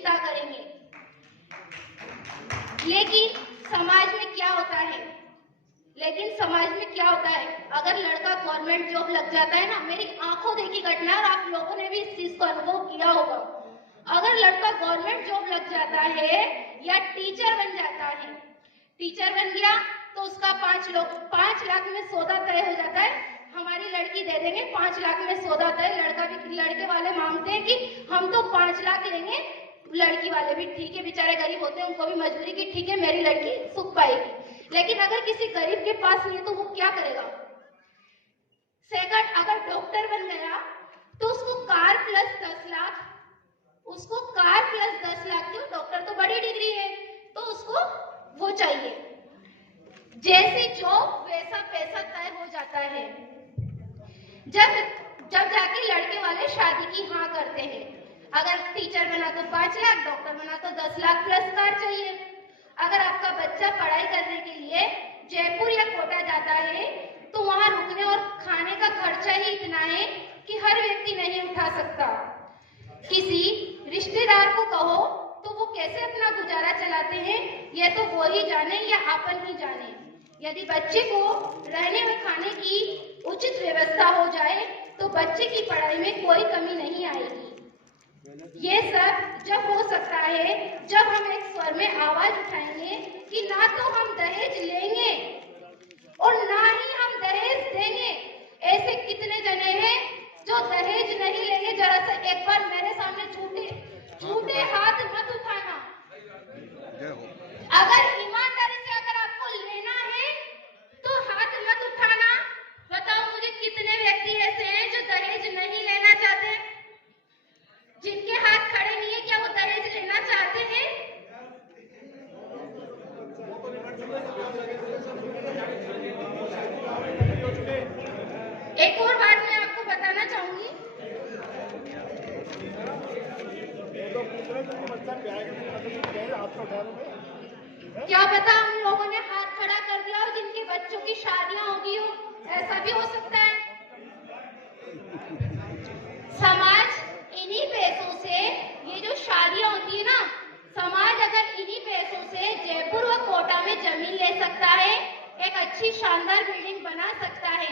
चिंता करेंगे। लेकिन समाज में क्या होता है, अगर लड़का गवर्नमेंट जॉब लग जाता है ना, मेरी आंखों देखी घटना और आप लोगों ने भी इस चीज को अनुभव किया होगा। अगर लड़का गवर्नमेंट जॉब लग जाता है या टीचर बन जाता है, टीचर बन गया तो उसका 5 लाख में सौदा तय हो जाता है। हमारी लड़की दे देंगे 5 लाख में सौदा तय। लड़के वाले मांगते हैं कि हम तो 5 लाख लेंगे, लड़की वाले भी ठीक है, बेचारे गरीब होते हैं, उनको भी मजबूरी की ठीक है मेरी लड़की सुख पाएगी। लेकिन अगर किसी गरीब के पास नहीं है तो वो क्या करेगा? सेकंड, अगर डॉक्टर बन गया तो उसको कार प्लस 10 लाख, क्यों? डॉक्टर तो बड़ी डिग्री है तो उसको वो चाहिए। जैसी जॉब वैसा पैसा तय हो जाता है। जब जाके लड़के वाले शादी की हाँ करते हैं। अगर टीचर बना तो 5 लाख, डॉक्टर बना तो 10 लाख प्लस कार चाहिए। अगर आपका बच्चा पढ़ाई करने के लिए जयपुर या कोटा जाता है तो वहां रुकने और खाने का खर्चा ही इतना है कि हर व्यक्ति नहीं उठा सकता। किसी रिश्तेदार को कहो तो वो कैसे अपना गुजारा चलाते हैं, यह तो वो ही जाने या आपन ही जाने। यदि बच्चे को रहने व खाने की उचित व्यवस्था हो जाए तो बच्चे की पढ़ाई में कोई कमी नहीं आएगी। ये सब जब हो सकता है जब हम एक स्वर में आवाज उठाएंगे कि ना तो हम दहेज लेंगे और ना ही हम दहेज देंगे। ऐसे कितने जने हैं जो दहेज नहीं लेंगे? जरा सा एक बार मेरे सामने झूठे हाथ मत उठाना। अगर ईमानदारी से अगर आपको लेना है तो हाथ मत उठाना। बताओ मुझे कितने व्यक्ति ऐसे हैं जो दहेज नहीं लेना चाहते? जिनके हाथ खड़े नहीं है, क्या वो दहेज लेना चाहते हैं? एक और बात मैं आपको बताना चाहूंगी। क्या पता उन लोगों ने हाथ खड़ा कर दिया हो जिनके बच्चों की शादियां होगी हो, ऐसा भी हो सकता है। समाज इन्हीं पैसों से, ये जो शादियां होती है ना, समाज अगर इन्हीं पैसों से जयपुर व कोटा में जमीन ले सकता है, एक अच्छी शानदार बिल्डिंग बना सकता है।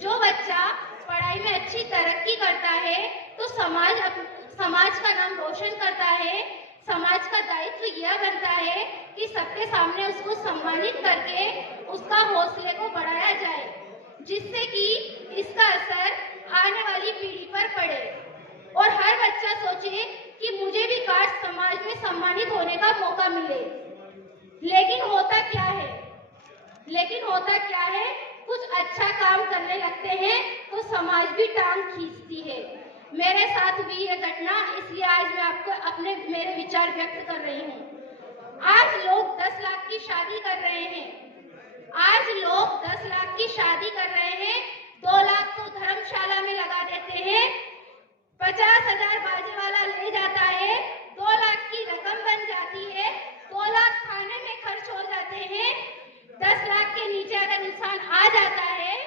जो बच्चा पढ़ाई में अच्छी तरक्की करता है तो समाज का नाम रोशन करता है। समाज का दायित्व यह बनता है कि सबके सामने उसको सम्मानित करके उसका हौसले को बढ़ाया जाए, जिससे कि इसका असर आने वाली पीढ़ी पर पड़े और हर बच्चा सोचे कि मुझे भी काश समाज में सम्मानित होने का मौका मिले। लेकिन होता क्या है, कुछ अच्छा काम करने लगते हैं तो समाज भी टांग खींचती है। मेरे साथ भी ये घटना, इसलिए आज मैं आपको मेरे विचार व्यक्त कर रही हूँ। आज लोग 10 लाख की शादी कर रहे हैं। 2 लाख तो धर्मशाला में लगा देते हैं, 50,000 बाजे वाला ले जाता है, 2 लाख की रकम बन जाती है, 2 लाख खाने में खर्च हो जाते हैं। 10 लाख के नीचे अगर इंसान आ जाता है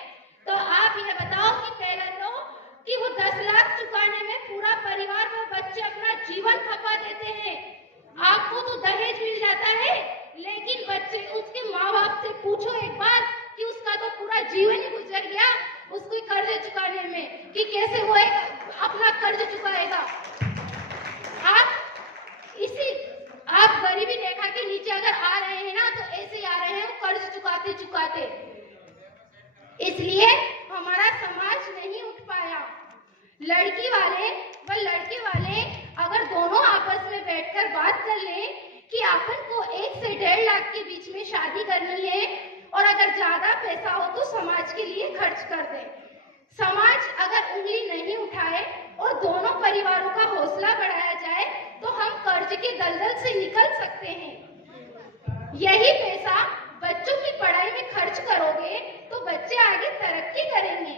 तो आप ये बताओ कि पहले तो कि वो 10 लाख चुकाने में पूरा परिवार व बच्चे अपना जीवन खपा देते हैं। आपको तो दहेज मिल जाता है, लेकिन बच्चे, उसके माँ बाप से पूछो एक बार कि उसका तो पूरा जीवन ही गुजर गया उसको कर्ज चुकाने में, कि कैसे वो अपना कर्ज चुकाएगा। आप गरीबी रेखा के नीचे अगर आ रहे हैं ना तो ऐसे ही आ रहे हैं, वो कर्ज चुकाते। इसलिए हमारा समाज नहीं उठ पाया। लड़की वाले व लड़के वाले अगर दोनों आपस में बैठकर बात कर ले कि अपन को 1 से 1.5 लाख के बीच में शादी करनी है और अगर ज्यादा पैसा हो तो समाज के लिए खर्च कर दे। समाज अगर उंगली नहीं उठाए और दोनों परिवारों का हौसला बढ़ाया जाए तो हम कर्ज के दलदल से निकल सकते हैं। यही पैसा बच्चों की पढ़ाई में खर्च करोगे तो बच्चे आगे तरक्की करेंगे।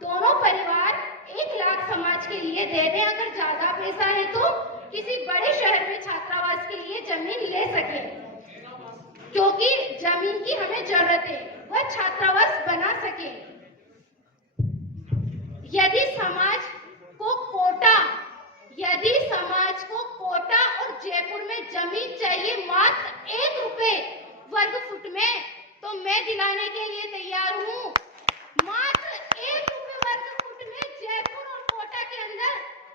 दोनों परिवार 1 लाख समाज के लिए दे दें, अगर ज्यादा पैसा है तो किसी बड़े शहर में छात्रावास के लिए जमीन ले सके, क्योंकि जमीन की हमें जरूरत है, वह छात्रावास बना सके। यदि समाज को कोटा और जमीन चाहिए मात्र 1 रुपए वर्ग फुट में, तो मैं दिलाने के लिए तैयार हूँ। मात्र 1 रुपए वर्ग फुट में जयपुर और कोटा के अंदर।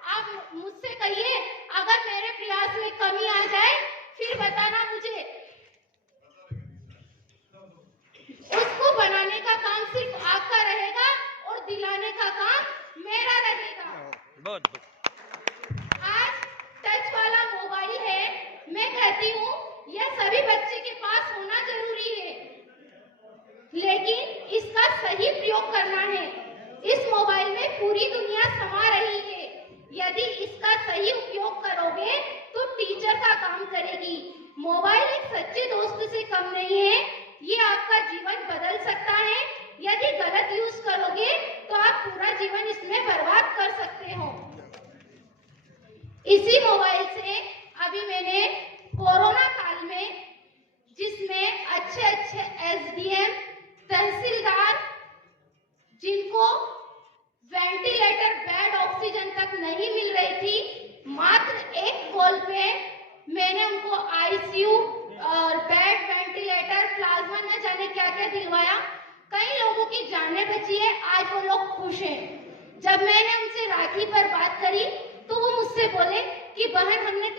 आप मुझसे कहिए, अगर मेरे प्रयास में कमी आ जाए फिर बताना मुझे। उसको बनाने का काम सिर्फ आपका रहेगा और दिलाने का काम मेरा रहेगा। आज टच वाला मोबाइल है, मैं कहती हूँ यह सभी बच्चे के पास होना जरूरी है, लेकिन इसका सही प्रयोग करना है। इस मोबाइल में पूरी दुनिया समा रही है, यदि इसका सही उपयोग करोगे तो टीचर का काम करेगी। मोबाइल एक सच्चे दोस्त से कम नहीं है, ये आपका जीवन बदल सकता है। यदि गलत यूज करोगे तो आप पूरा जीवन इसमें बर्बाद कर सकते हो। इसी मोबाइल से अभी मैंने कोरोना काल में, जिसमें अच्छे एसडीएम, तहसीलदार, जिनको वेंटिलेटर, बेड, ऑक्सीजन तक नहीं मिल रही थी, मात्र एक कॉल पे मैंने उनको आईसीयू और बेड, वेंटिलेटर, प्लाज्मा, न जाने क्या क्या दिलवाया। कई लोगों की जानें बची है, आज वो लोग खुश हैं। जब मैंने उनसे राखी पर बात करी तो वो मुझसे बोले कि बहन, हमने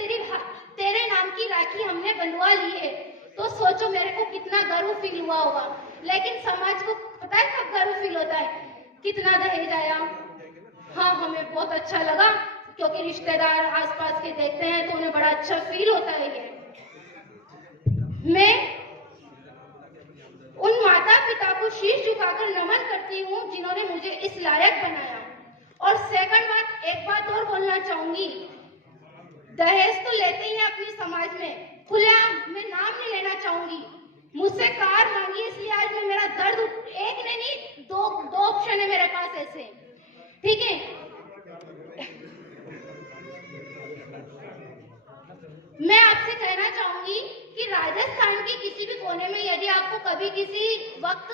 तेरे नाम की राखी हमने बंधवा ली है। तो सोचो मेरे को कितना गर्व फील हुआ होगा। लेकिन समाज को पता है कब गर्व फील होता है? कितना दहेज आया, हाँ हमें बहुत अच्छा लगा, क्योंकि रिश्तेदार आसपास के देखते हैं तो उन्हें बड़ा अच्छा फील होता है। ये मैं उन माता पिता को शीश झुकाकर नमन करती हूँ जिन्होंने मुझे इस लायक बनाया। और सेकंड बात, एक बात और बोलना चाहूंगी, दहेज तो लेते ही हैं अपने समाज में खुलेआम, मैं नाम नहीं लेना चाहूंगी। मुझसे कार मांगी, इसलिए आज मैं मेरा दर्द, एक नहीं दो ऑप्शन है मेरे पास ऐसे, ठीक है। मैं आपसे कहना चाहूंगी कि राजस्थान के किसी भी कोने में यदि आपको कभी किसी वक्त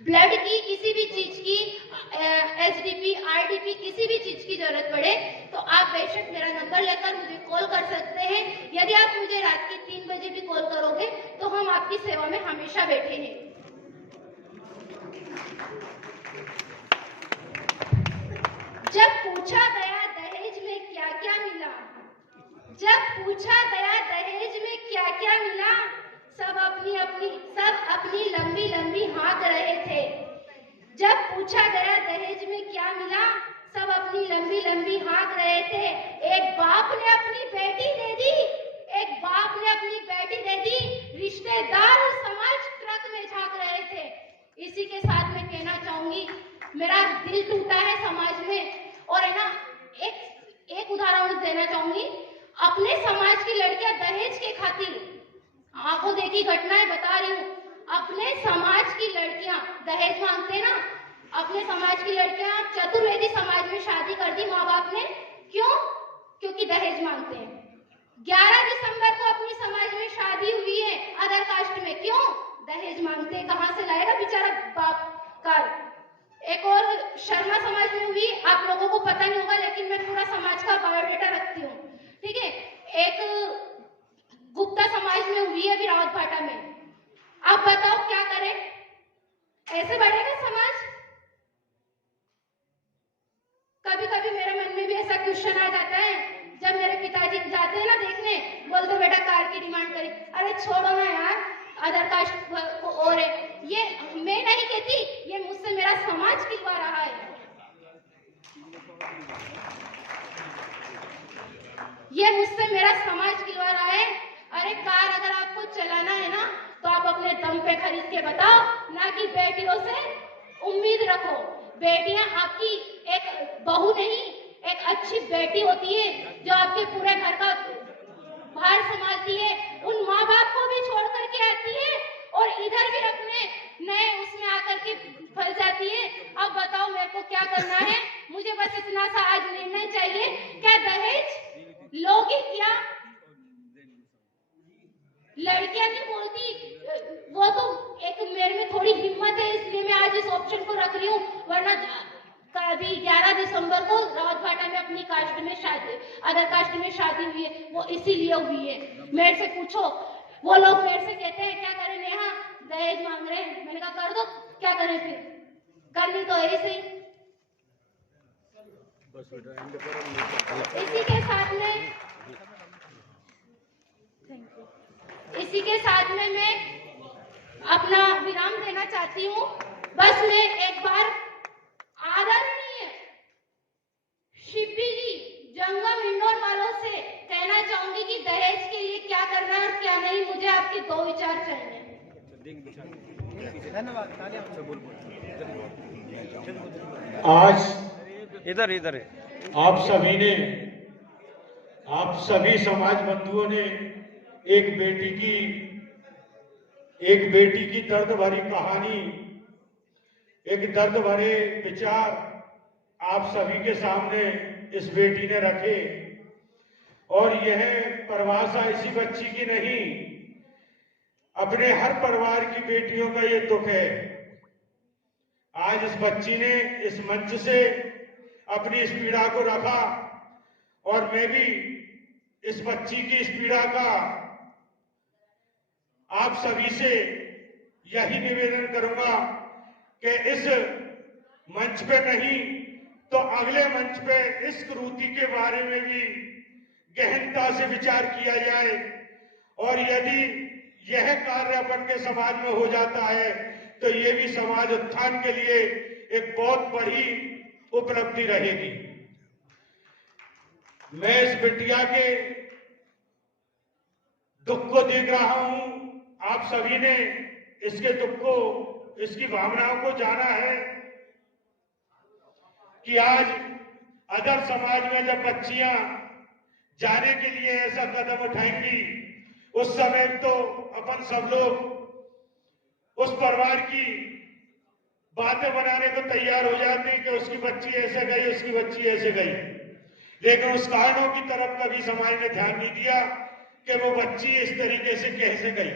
ब्लड की, किसी भी चीज की, एसडीपी, आरडीपी, किसी भी चीज की जरूरत पड़े तो आप बेशक मेरा नंबर लेकर मुझे कॉल कर सकते हैं। यदि आप मुझे रात के 3 बजे भी कॉल करोगे तो हम आपकी सेवा में हमेशा बैठे हैं। जब पूछा गया दहेज में क्या क्या मिला, जब पूछा गया दहेज में क्या क्या मिला, सब अपनी लंबी लंबी हाँक रहे थे। जब पूछा गया दहेज में क्या मिला, सब अपनी लंबी लंबी हाँक रहे थे। एक बाप ने अपनी बेटी दे दी, एक बाप ने अपनी बेटी दे दी, रिश्तेदार और समाज ट्रक में झांक रहे थे। इसी के साथ मैं कहना चाहूंगी, मेरा दिल टूटा है समाज में। और है ना, एक उदाहरण देना चाहूंगी, अपने समाज की लड़कियां दहेज के खातिर, आंखों देखी घटनाएं बता रही हूँ, अपने समाज की लड़कियां दहेज मांगते ना, अपने समाज की लड़कियां चतुर्वेदी समाज में शादी कर दी माँ बाप ने। क्यों? क्योंकि दहेज मांगते हैं। 11 दिसंबर को अपनी समाज में शादी हुई है अदर कास्ट में, क्यों? दहेज मांगते हैं। कहां से लाएगा बेचारा बाप का? एक और शर्मा समाज में हुई, आप लोगों को पता नहीं होगा लेकिन मैं पूरा समाज का बायोडेटा रखती हूँ, ठीक है। एक गुप्ता समाज में हुई है, रावत भाटा में। आप बताओ क्या करें? ऐसे बढ़ेगा समाज? कभी कभी मेरे मन में भी ऐसा क्वेश्चन आ जाता है, जब मेरे पिताजी जाते हैं ना देखने, बोलते बेटा कार की डिमांड करी। अरे छोड़ो ना यार, अदर कास्ट को और है। ये मैं नहीं कहती, ये मुझसे मेरा समाज खिलवा रहा है। ये मुझसे मेरा समाज खिलवा रहा है। अरे कार अगर आपको चलाना है ना तो आप अपने दम पे खरीद के बताओ, ना कि बेटियों से उम्मीद रखो। बेटियां आपकी एक बहू नहीं, एक अच्छी बेटी होती है जो आपके पूरे घर का भार संभालती है। उन माँ बाप को भी छोड़ करके आती है और इधर भी अपने नए उसमें आकर के फंस जाती है। अब बताओ मेरे को क्या करना है? मुझे बस इतना सा आज निर्णय चाहिए, क्या दहेज लोगे क्या? लड़कियां नहीं बोलती, वो तो एक मेरे में थोड़ी हिम्मत है इसलिए मैं आज इस ऑप्शन को रख रही हूँ, वरना अभी 11 दिसंबर को रावतभाटा में अपनी कास्ट में शादी, अदर कास्ट में शादी हुई है, वो इसीलिए हुई है। मेरे से पूछो, वो लोग मेरे से कहते हैं क्या करें नेहा, दहेज मांग रहे हैं। मैंने कहा कर दो, क्या करें फिर, करनी तो ऐसे ही। इसी के साथ में मैं अपना विराम देना चाहती हूँ। बस मैं एक बार आदरणीय शिप्पी जी जंगम इंदौर वालों से कहना चाहूंगी कि दहेज के लिए क्या करना है और क्या नहीं, मुझे आपके 2 विचार चाहिए। आज इधर आप सभी समाज बंधुओं ने एक बेटी की दर्द भरी कहानी, एक दर्द भरे विचार आप सभी के सामने इस बेटी ने रखे। और यह परिभाषा इसी बच्ची की नहीं, अपने हर परिवार की बेटियों का ये दुख है। आज इस बच्ची ने इस मंच से अपनी इस पीड़ा को रखा और मैं भी इस बच्ची की इस पीड़ा का आप सभी से यही निवेदन करूंगा कि इस मंच पे नहीं तो अगले मंच पे इस क्रूरता के बारे में भी गहनता से विचार किया जाए। और यदि यह कार्य अपन के समाज में हो जाता है तो ये भी समाज उत्थान के लिए एक बहुत बड़ी उपलब्धि रहेगी। मैं इस बिटिया के दुख को देख रहा हूं, आप सभी ने इसके दुख को, इसकी भावनाओं को जाना है कि आज अदर समाज में जब बच्चियां जाने के लिए ऐसा कदम उठाएंगी उस समय तो अपन सब लोग उस परिवार की बातें बनाने को तैयार हो जाते हैं कि उसकी बच्ची ऐसे गई, उसकी बच्ची ऐसे गई, लेकिन उस कारणों की तरफ कभी समाज ने ध्यान नहीं दिया कि वो बच्ची इस तरीके से कैसे गई।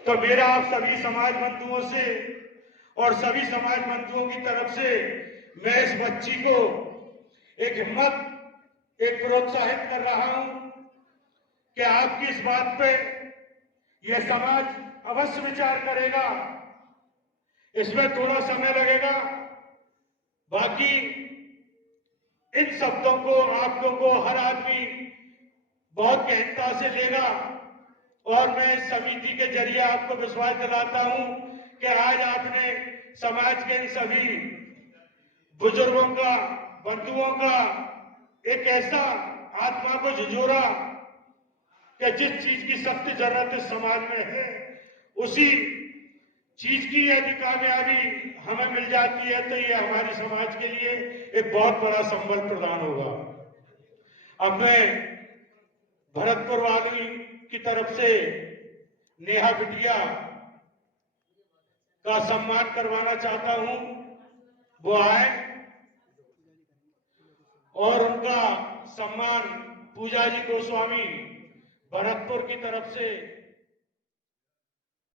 तो मेरा आप सभी समाज बंधुओं से और सभी समाज बंधुओं की तरफ से मैं इस बच्ची को एक हिम्मत, एक प्रोत्साहित कर रहा हूं कि आपकी इस बात पे यह समाज अवश्य विचार करेगा। इसमें थोड़ा समय लगेगा, बाकी इन शब्दों को आप लोगों को हर आदमी बहुत गहनता से लेगा। और मैं इस समिति के जरिए आपको विश्वास दिलाता हूं कि आज आपने समाज के इन सभी बुजुर्गों का, बंधुओं का एक ऐसा आत्मा को झुझोरा कि जिस चीज की सख्त जरूरत इस समाज में है उसी चीज की यदि कामयाबी हमें मिल जाती है तो ये हमारी समाज के लिए एक बहुत बड़ा संबल प्रदान होगा। अब मैं भरतपुर वाली की तरफ से नेहा बिटिया का सम्मान करवाना चाहता हूं, वो आए और उनका सम्मान पूजा जी गोस्वामी भरतपुर की तरफ से